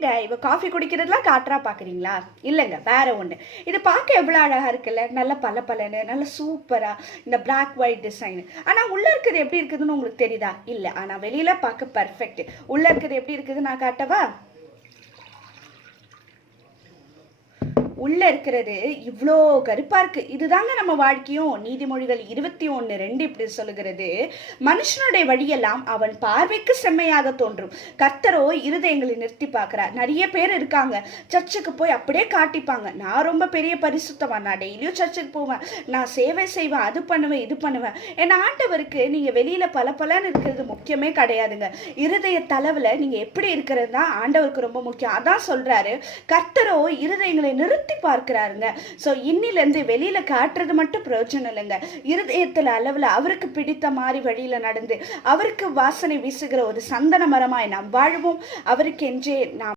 என்னங்க இவ காஃபி குடிக்கிறதுலாம் காட்டுறா பார்க்குறீங்களா? இல்லைங்க, வேற ஒன்று. இது பார்க்க எவ்வளோ அழகாக இருக்குல்ல, நல்ல பளபளன்னு, நல்ல சூப்பராக இந்த பிளாக் ஒயிட் டிசைன். ஆனால் உள்ளே இருக்கிறது எப்படி இருக்குதுன்னு உங்களுக்கு தெரியுதா? இல்லை, ஆனால் வெளியில் பார்க்க பர்ஃபெக்ட். உள்ளே இருக்கிறது எப்படி இருக்குது நான் காட்டவா? உள்ள இருக்கிறது இவ்வளோ கருப்பா இருக்கு. இதுதாங்க நம்ம வாழ்க்கையும். நீதிமொழிகள் 21:2 இப்படி சொல்லுகிறது, மனுஷனுடைய வழியெல்லாம் அவன் பார்வைக்கு செம்மையாக தோன்றும், கர்த்தரோ இருதயங்களை நிறுத்தி பார்க்கிறார். நிறைய பேர் இருக்காங்க, சர்ச்சுக்கு போய் அப்படியே காட்டிப்பாங்க, நான் ரொம்ப பெரிய பரிசுத்தவன், நான் டெய்லியும் சர்ச்சுக்கு போவேன், நான் சேவை செய்வேன், அது பண்ணுவேன், இது பண்ணுவேன். ஏன்னா ஆண்டவருக்கு நீங்க வெளியில பலன்னு இருக்கிறது முக்கியமே கிடையாதுங்க. இருதய தளவுல நீங்க எப்படி இருக்கிறது தான் ஆண்டவருக்கு ரொம்ப முக்கியம். அதான் சொல்றாரு, கர்த்தரோ இருதயங்களை நிறுத்தி பார்க்கிறாருங்க. சோ இன்னிலிருந்து வெளியில காட்டுறது மட்டும் பிரயோஜனம் இல்லைங்க. இருதயத்துல அளவுல அவருக்கு பிடித்த மாதிரி வழியில நடந்து அவருக்கு வாசனை வீசுகிற ஒரு சந்தன மரமாய் நாம் வாழ்வோம். அவருக்கு என்றே நாம்